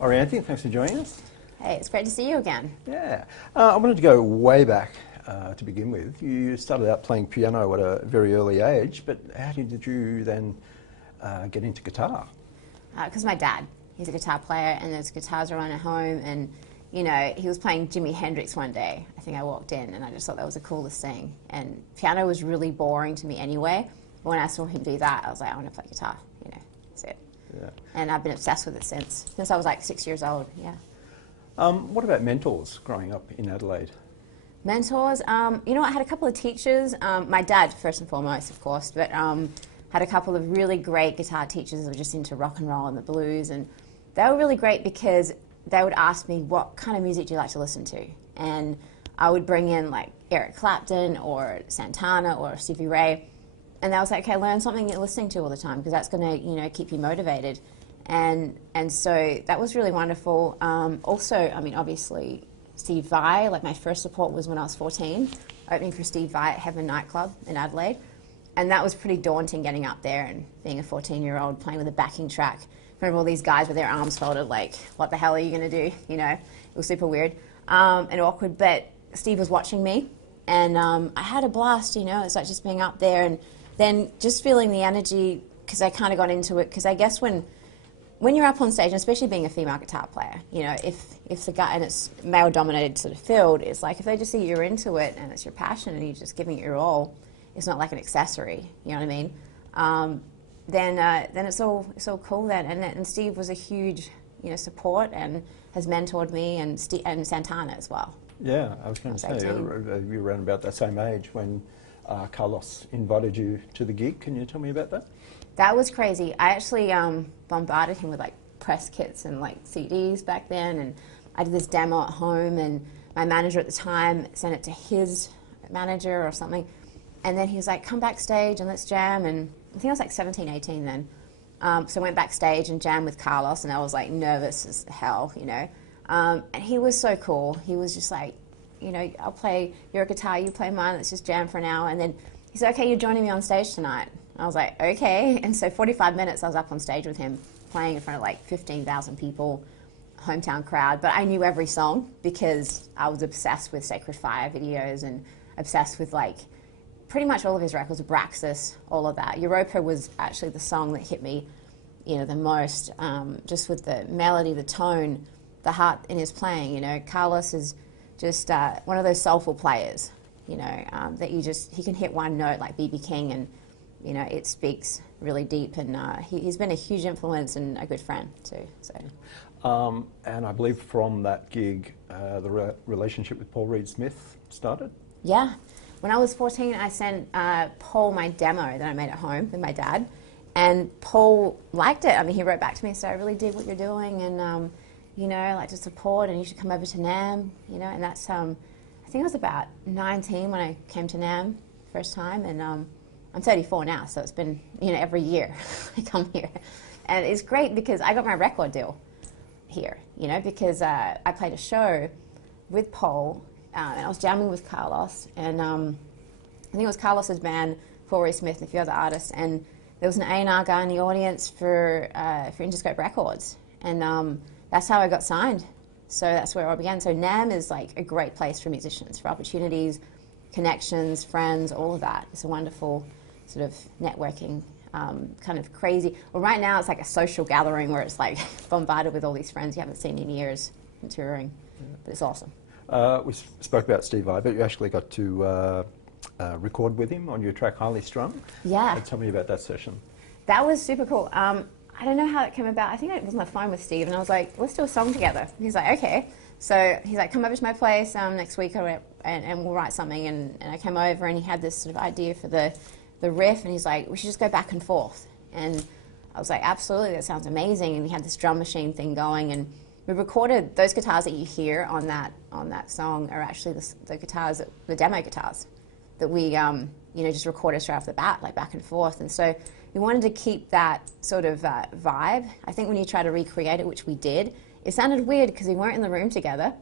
Orianthi, thanks for joining us. Hey, it's great to see you again. Yeah. I wanted to go way back to begin with. You started out playing piano at a very early age, but how did you then get into guitar? Because my dad, he's a guitar player, and there's guitars around at home, and you know, he was playing Jimi Hendrix one day. I think I walked in, and I just thought that was the coolest thing. And piano was really boring to me anyway. But when I saw him do that, I was like, I want to play guitar. You know, that's it. Yeah. And I've been obsessed with it since I was like 6 years old. Yeah. What about mentors growing up in Adelaide? Mentors, you know, I had a couple of teachers. My dad, first and foremost, of course, but had a couple of really great guitar teachers who were just into rock and roll and the blues, and they were really great because they would ask me, what kind of music do you like to listen to? And I would bring in like Eric Clapton or Santana or Stevie Ray, and they was like, okay, learn something you're listening to all the time because that's going to, you know, keep you motivated. And so that was really wonderful. Also, I mean, obviously, Steve Vai, like my first support was when I was 14, opening for Steve Vai at Heaven nightclub in Adelaide. And that was pretty daunting, getting up there and being a 14-year-old playing with a backing track in front of all these guys with their arms folded, like, what the hell are you going to do? You know, it was super weird and awkward. But Steve was watching me, and I had a blast, you know. It's like just being up there and then just feeling the energy, because I kind of got into it. Because I guess when you're up on stage, and especially being a female guitar player, you know, if the guy, and it's male-dominated sort of field, it's like if they just see you're into it and it's your passion and you're just giving it your all, it's not like an accessory, you know what I mean? Then it's all cool then. And Steve was a huge, you know, support and has mentored me, and Santana as well. Yeah, I was going to say, you were around about that same age when Carlos invited you to the gig. Can you tell me about that? That was crazy. I actually bombarded him with like press kits and like CDs back then, and I did this demo at home, and my manager at the time sent it to his manager or something, and then he was like, come backstage and let's jam. And I think I was like 17, 18 then. So I went backstage and jammed with Carlos, and I was like nervous as hell, you know. And he was so cool. He was just like, you know, I'll play your guitar, you play mine, let's just jam for an hour. And then he said, okay, you're joining me on stage tonight. I was like, okay. And so 45 minutes I was up on stage with him, playing in front of like 15,000 people, hometown crowd. But I knew every song because I was obsessed with Sacred Fire videos and obsessed with like pretty much all of his records, Abraxas, all of that. Europa was actually the song that hit me, you know, the most, just with the melody, the tone, the heart in his playing. You know, Carlos is just one of those soulful players, you know, that he can hit one note like B.B. King, and you know, it speaks really deep, and he's been a huge influence and a good friend too. So. And I believe from that gig, the relationship with Paul Reed Smith started? Yeah. When I was 14, I sent Paul my demo that I made at home with my dad, and Paul liked it. I mean, he wrote back to me and said, I really dig what you're doing, and you know, I like to support, and you should come over to Namm, you know. And that's, I think I was about 19 when I came to Namm first time, and I'm 34 now, so it's been, you know, every year I come here. And it's great because I got my record deal here, you know, because I played a show with Paul, and I was jamming with Carlos, and I think it was Carlos's band, Paul Reed Smith and a few other artists, and there was an A&R guy in the audience for Interscope Records, and that's how I got signed. So that's where it all began. So Namm is like a great place for musicians, for opportunities, connections, friends, all of that. It's a wonderful sort of networking, kind of crazy. Well, right now it's like a social gathering where it's like bombarded with all these friends you haven't seen in years from touring, but it's awesome. We spoke about Steve Vai, but you actually got to record with him on your track Highly Strung. Yeah. Tell me about that session. That was super cool. I don't know how it came about. I think it was on the phone with Steve, and I was like, let's do a song together. He's like, okay. So he's like, come over to my place next week and we'll write something. And I came over, and he had this sort of idea for the riff, and he's like, we should just go back and forth. And I was like, absolutely, that sounds amazing. And he had this drum machine thing going, and we recorded those guitars that you hear on that song are actually the guitars, the demo guitars that we you know, just recorded straight off the bat, like back and forth. And so we wanted to keep that sort of vibe. I think when you try to recreate it, which we did, it sounded weird because we weren't in the room together.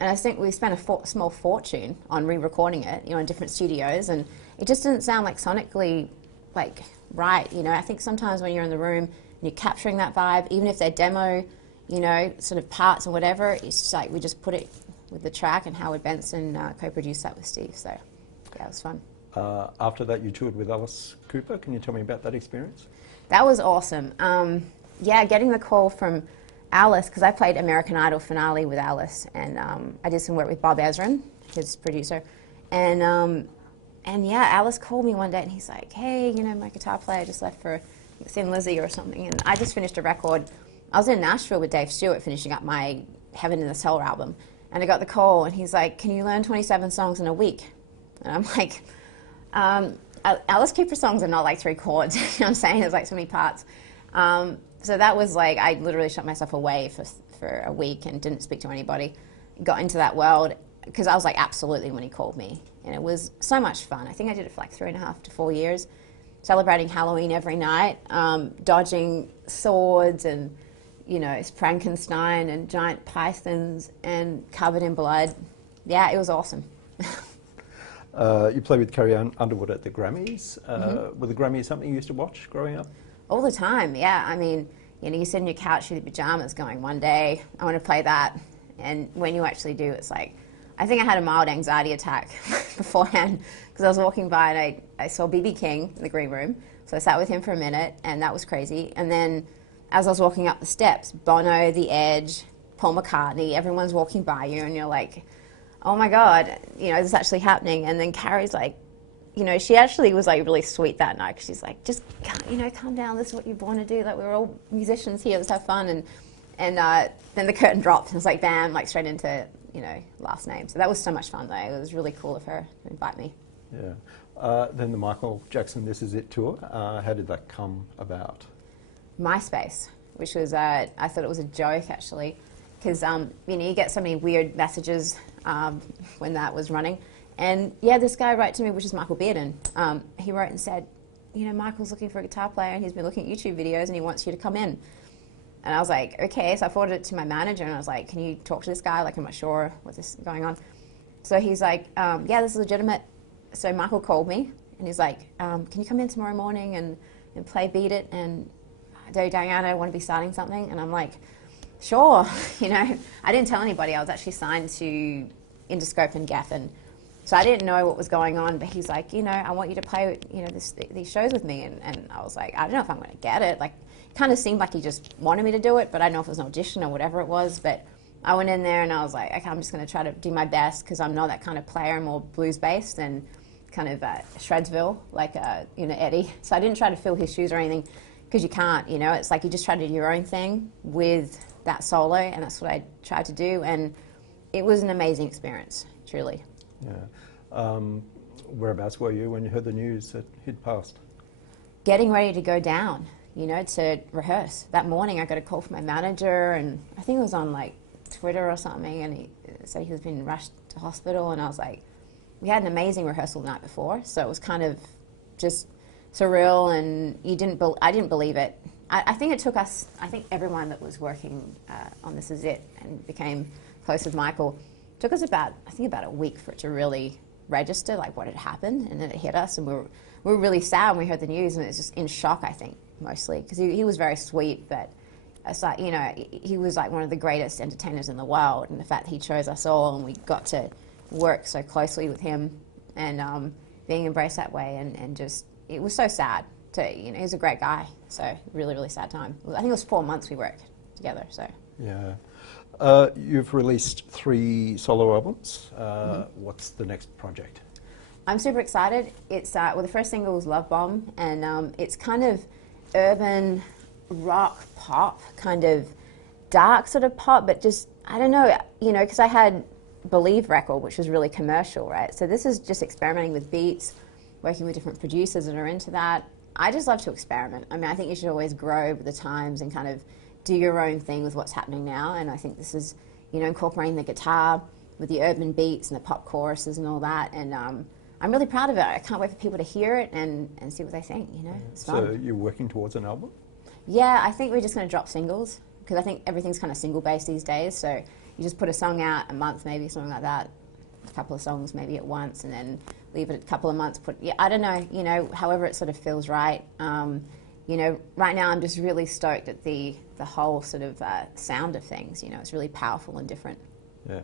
And I think we spent a small fortune on re-recording it, you know, in different studios, and it just didn't sound like sonically like right, you know. I think sometimes when you're in the room and you're capturing that vibe, even if they're demo, you know, sort of parts and whatever. It's just like we just put it with the track, and Howard Benson co-produced that with Steve. So yeah, it was fun. After that, you toured with Alice Cooper. Can you tell me about that experience? That was awesome. Yeah, getting the call from Alice, because I played American Idol finale with Alice, and I did some work with Bob Ezrin, his producer, and yeah, Alice called me one day, and he's like, hey, you know, my guitar player just left for Thin Lizzy or something, and I just finished a record. I was in Nashville with Dave Stewart finishing up my Heaven in the Cell album, and I got the call, and he's like, can you learn 27 songs in a week? And I'm like, Alice Cooper songs are not like 3 chords, you know what I'm saying? There's like so many parts. So that was like, I literally shut myself away for a week and didn't speak to anybody. Got into that world, because I was like, absolutely, when he called me. And it was so much fun. I think I did it for like 3.5 to 4 years, celebrating Halloween every night, dodging swords and, you know, Frankenstein and giant pythons and covered in blood. Yeah, it was awesome. You played with Carrie Underwood at the Grammys. Were the Grammys something you used to watch growing up? All the time, yeah. I mean, you know, you sit on your couch with your pajamas going, one day I want to play that. And when you actually do, it's like, I think I had a mild anxiety attack beforehand, because I was walking by and I saw B.B. King in the green room. So I sat with him for a minute, and that was crazy. And then as I was walking up the steps, Bono, The Edge, Paul McCartney, everyone's walking by you, and you're like, oh my God, you know, this is actually happening. And then Carrie's like, you know, she actually was like really sweet that night, because she's like, just, you know, calm down, this is what you're born to do, like we're all musicians here, let's have fun. And then the curtain dropped, and it's like, bam, like straight into, you know, last name. So that was so much fun though. It was really cool of her to invite me. Yeah. Then the Michael Jackson This Is It tour, how did that come about? MySpace, which was, I thought it was a joke actually, because, you know, you get so many weird messages when that was running. And yeah, this guy wrote to me, which is Michael Bearden. He wrote and said, you know, Michael's looking for a guitar player, and he's been looking at YouTube videos, and he wants you to come in. And I was like, okay. So I forwarded it to my manager, and I was like, can you talk to this guy? Like, I'm not sure what this is going on. So he's like, yeah, this is legitimate. So Michael called me, and he's like, can you come in tomorrow morning and play Beat It? And Diana, I want to be starting something. And I'm like, sure. You know, I didn't tell anybody. I was actually signed to Interscope and Geffen. So I didn't know what was going on, but he's like, you know, I want you to play, you know, these shows with me. And I was like, I don't know if I'm going to get it. Like, it kind of seemed like he just wanted me to do it, but I don't know if it was an audition or whatever it was. But I went in there and I was like, okay, I'm just going to try to do my best, because I'm not that kind of player. I'm more blues-based and kind of Shredsville, like, you know, Eddie. So I didn't try to fill his shoes or anything, because you can't, you know. It's like you just try to do your own thing with that solo, and that's what I tried to do. And it was an amazing experience, truly. Yeah. Whereabouts were you when you heard the news that he'd passed? Getting ready to go down, you know, to rehearse. That morning I got a call from my manager, and I think it was on like Twitter or something, and he said he was being rushed to hospital, and I was like, we had an amazing rehearsal the night before, so it was kind of just surreal, and I didn't believe it. I think it took us, I think everyone that was working on This Is It and became close with Michael, took us about a week for it to really register, like what had happened, and then it hit us, and we were really sad when we heard the news, and it was just in shock, I think, mostly, because he was very sweet, but it's like, you know, he was like one of the greatest entertainers in the world, and the fact that he chose us all, and we got to work so closely with him, and being embraced that way, and just, it was so sad to, you know, he's a great guy, so really, really sad time. I think it was 4 months we worked together, so. Yeah. You've released 3 solo albums. What's the next project? I'm super excited. It's, well, the first single was Love Bomb, and it's kind of urban rock pop, kind of dark sort of pop, but just, I don't know, you know, because I had Believe record, which was really commercial, right? So this is just experimenting with beats, working with different producers that are into that. I just love to experiment. I mean, I think you should always grow with the times and kind of do your own thing with what's happening now, and I think this is, you know, incorporating the guitar with the urban beats and the pop choruses and all that, and I'm really proud of it. I can't wait for people to hear it and see what they think, you know. It's fun. So you're working towards an album? Yeah, I think we're just going to drop singles, because I think everything's kind of single-based these days, so you just put a song out a month, maybe, something like that, a couple of songs maybe at once, and then leave it a couple of months, I don't know, you know, however it sort of feels right. you know, right now I'm just really stoked at the whole sort of sound of things. You know, it's really powerful and different. Yeah.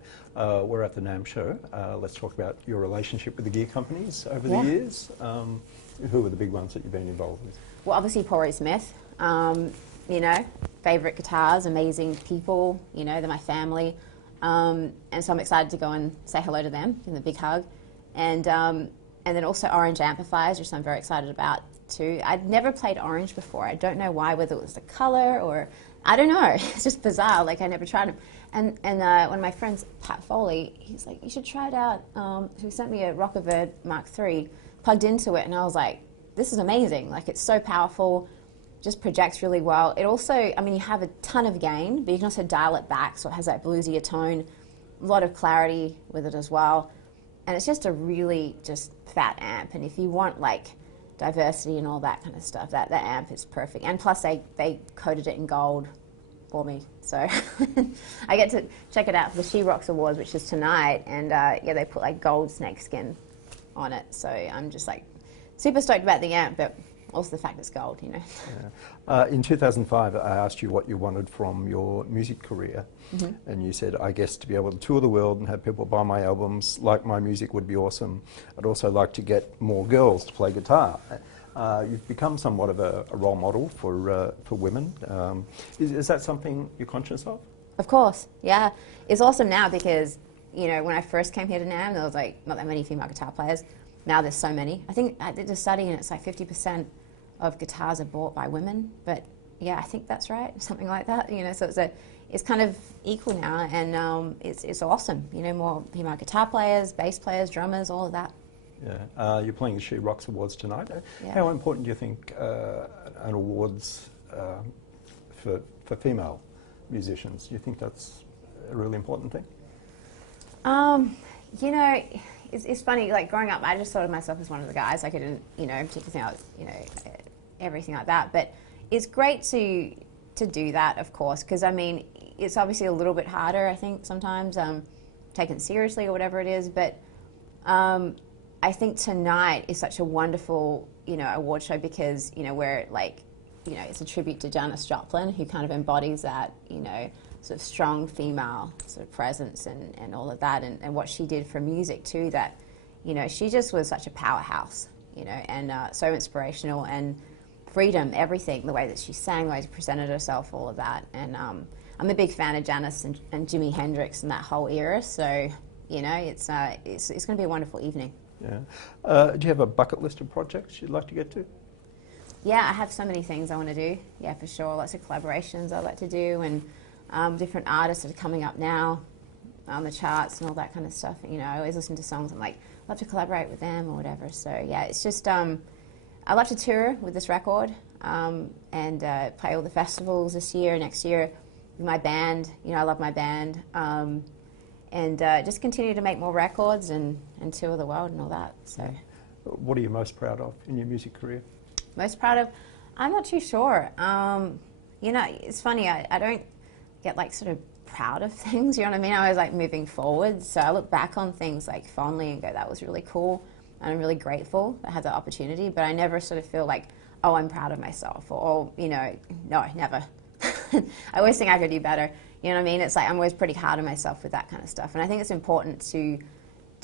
We're at the Namm show. Let's talk about your relationship with the gear companies over the years. Who are the big ones that you've been involved with? Well, obviously Paul Smith. You know, favourite guitars, amazing people. You know, they're my family. And so I'm excited to go and say hello to them, give them a big hug. And then also Orange Amplifiers, which I'm very excited about too. I'd never played orange before. I don't know why, whether it was the colour or, I don't know. It's just bizarre, like I never tried them. And one of my friends, Pat Foley, he's like, you should try it out. So he sent me a Rockerbird Mark III, plugged into it, and I was like, this is amazing. Like, it's so powerful, just projects really well. It also, I mean, you have a ton of gain, but you can also dial it back, so it has that bluesier tone, a lot of clarity with it as well. And it's just a really just fat amp. And if you want like diversity and all that kind of stuff, that amp is perfect. And plus they coated it in gold for me. So I get to check it out for the She Rocks Awards, which is tonight. And yeah, they put like gold snakeskin on it. So I'm just like super stoked about the amp, but also the fact it's gold, you know. Yeah. In 2005, I asked you what you wanted from your music career. And you said, I guess to be able to tour the world and have people buy my albums, like my music would be awesome. I'd also like to get more girls to play guitar. You've become somewhat of a role model for women. Is that something you're conscious of? Of course, yeah. It's awesome now because, you know, when I first came here to Namm, there was like not that many female guitar players. Now there's so many. I think I did a study and it's like 50% of guitars are bought by women, but yeah, I think that's right, something like that. You know, so it's kind of equal now, and it's awesome. You know, more female guitar players, bass players, drummers, all of that. Yeah, you're playing the She Rocks Awards tonight. Yeah. How important do you think an awards for female musicians? Do you think that's a really important thing? You know, it's funny. Like growing up, I just thought of myself as one of the guys. Like I didn't, you know, particularly think I was, you know, everything like that. But it's great to do that, of course, because I mean, it's obviously a little bit harder, I think, sometimes, taken seriously or whatever it is. But I think tonight is such a wonderful, you know, award show because, you know, we're like, you know, it's a tribute to Janis Joplin, who kind of embodies that, you know, sort of strong female sort of presence and all of that, and what she did for music too, that, you know, she just was such a powerhouse, you know, and so inspirational, and freedom, everything, the way that she sang, the way she presented herself, all of that. And I'm a big fan of Janis and Jimi Hendrix and that whole era, so, you know, it's going to be a wonderful evening. Yeah. Do you have a bucket list of projects you'd like to get to? Yeah, I have so many things I want to do, yeah, for sure. Lots of collaborations I'd like to do, and different artists that are coming up now on the charts and all that kind of stuff. You know, I always listen to songs, I'm like, I'd love to collaborate with them or whatever. So yeah, it's just, I love to tour with this record and play all the festivals this year, next year with my band. You know, I love my band. And just continue to make more records and tour the world and all that. So, what are you most proud of in your music career? Most proud of? I'm not too sure. You know, it's funny, I don't get like sort of proud of things, you know what I mean? I was like moving forward, so I look back on things like fondly and go, that was really cool, and I'm really grateful that I had the opportunity, but I never sort of feel like, oh, I'm proud of myself, or you know, no, never. I always think I could do better, you know what I mean? It's like I'm always pretty hard on myself with that kind of stuff, and I think it's important to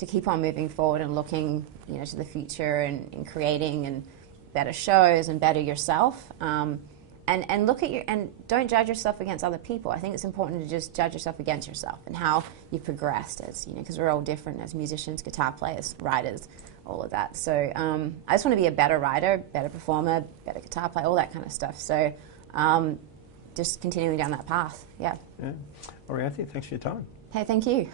keep on moving forward and looking, you know, to the future and creating and better shows and better yourself. And look at and don't judge yourself against other people. I think it's important to just judge yourself against yourself and how you've progressed as, you know, because we're all different as musicians, guitar players, writers, all of that. So I just want to be a better writer, better performer, better guitar player, all that kind of stuff. So just continuing down that path, yeah. Yeah. Orianthi, thanks for your time. Hey, thank you.